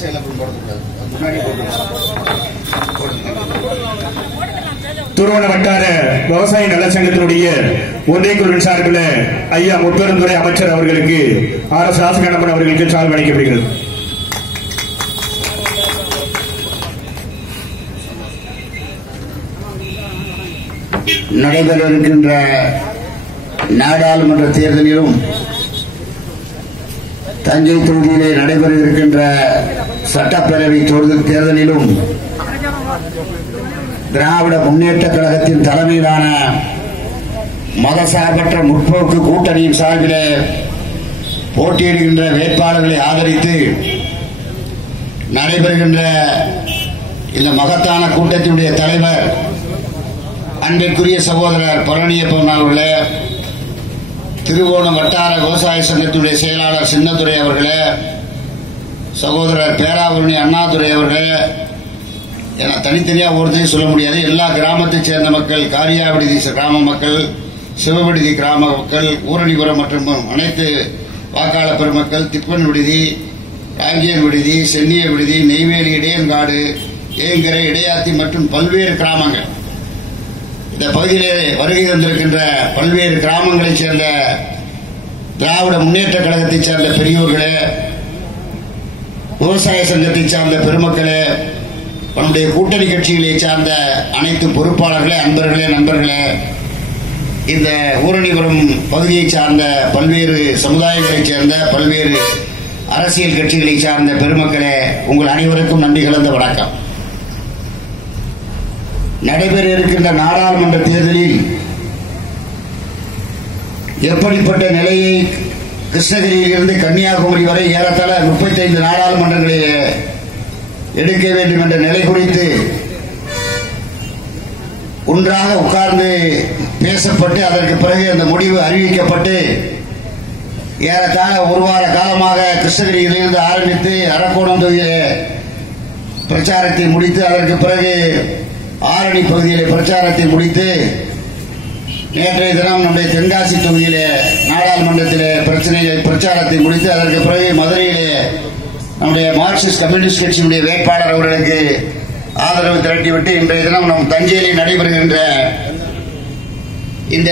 சைடில் போடக்கூடாது முன்னாடி துருவன வட்டார விவசாய நலச்சங்கத்தினுடைய ஒன்றிய குழுவின் சார்பில் ஐயா முப்பெருந்துறை அமைச்சர் அவர்களுக்கு ஆர் எஸ் ராசகண்ணப்பன் அவர்களுக்கு சால் அளிக்கப்படுகிறது. நடைபெற இருக்கின்ற நாடாளுமன்ற தேர்தலிலும் தஞ்சை தொகுதியிலே நடைபெற இருக்கின்ற சட்டப்பேரவை தேர்தலிலும் திராவிட முன்னேற்ற கழகத்தின் தலைமையிலான மதசார்பற்ற முற்போக்கு கூட்டணியின் சார்பிலே போட்டியிடுகின்ற வேட்பாளர்களை ஆதரித்து நடைபெறுகின்ற இந்த மகத்தான கூட்டத்தினுடைய தலைவர் அன்பிற்குரிய சகோதரர் பழனியப்பன் அவர்களே திருவோணம் வட்டார விவசாய சங்கத்தினுடைய செயலாளர் சின்னத்துறை அவர்களே சகோதரர் பேராவரணி அண்ணாதுரை அவர்களே என தனித்தனியாக ஒருத்தையும் சொல்ல முடியாது. எல்லா கிராமத்தைச் சேர்ந்த மக்கள் காரியா விடுதி கிராம மக்கள் சிவவிடுதி கிராம மக்கள் ஊரணிபுரம் மற்றும் அனைத்து வாக்காளர் பெருமக்கள் திப்பன் விடுதி ராங்கியர் விடுதி சென்னிய விடுதி நெய்வேலி இடையன்காடு ஏங்கரை இடையாத்தி மற்றும் பல்வேறு கிராமங்கள். இந்த பகுதியிலே வருகை தந்திருக்கின்ற பல்வேறு கிராமங்களைச் சேர்ந்த திராவிட முன்னேற்ற கழகத்தைச் சேர்ந்த பெரியோர்களே விவசாய சங்கத்தைச் சார்ந்த பெருமக்களே நம்முடைய கூட்டணி கட்சிகளை சார்ந்த அனைத்து பொறுப்பாளர்களே அன்பர்களே நண்பர்களே இந்த ஊரணிபுரம் பகுதியைச் சார்ந்த பல்வேறு சமுதாயங்களைச் சேர்ந்த பல்வேறு அரசியல் கட்சிகளை சார்ந்த பெருமக்களே உங்கள் அனைவருக்கும் நன்றி கலந்த வணக்கம். நடைபெற இருக்கின்ற நாடாளுமன்ற தேர்தலில் எப்படிப்பட்ட நிலையை கிருஷ்ணகிரியிலிருந்து கன்னியாகுமரி வரை ஏறத்தாழ முப்பத்தைந்து நாடாளுமன்றங்களை எடுக்க வேண்டும் என்ற நிலை குறித்து ஒன்றாக உட்கார்ந்து பேசப்பட்டு அதற்கு பிறகு அந்த முடிவு அறிவிக்கப்பட்டு ஏறத்தாழ ஒரு வார காலமாக கிருஷ்ணகிரியிலிருந்து ஆரம்பித்து அரக்கோணம் தொகுதியிலே பிரச்சாரத்தை முடித்து அதற்கு பிறகு ஆரணி பகுதியிலே பிரச்சாரத்தை முடித்து நேற்றைய தினம் நம்முடைய தென்காசி தொகுதியிலே நாடாளுமன்றத்திலே பிரச்சனையை பிரச்சாரத்தை முடித்து அதற்கு பிறகு மதுரையிலே நம்முடைய மார்க்சிஸ்ட் கம்யூனிஸ்ட் கட்சியினுடைய வேட்பாளர் அவர்களுக்கு ஆதரவு திரட்டிவிட்டு இன்றைய தினம் நம் தஞ்சையிலே நடைபெறுகின்ற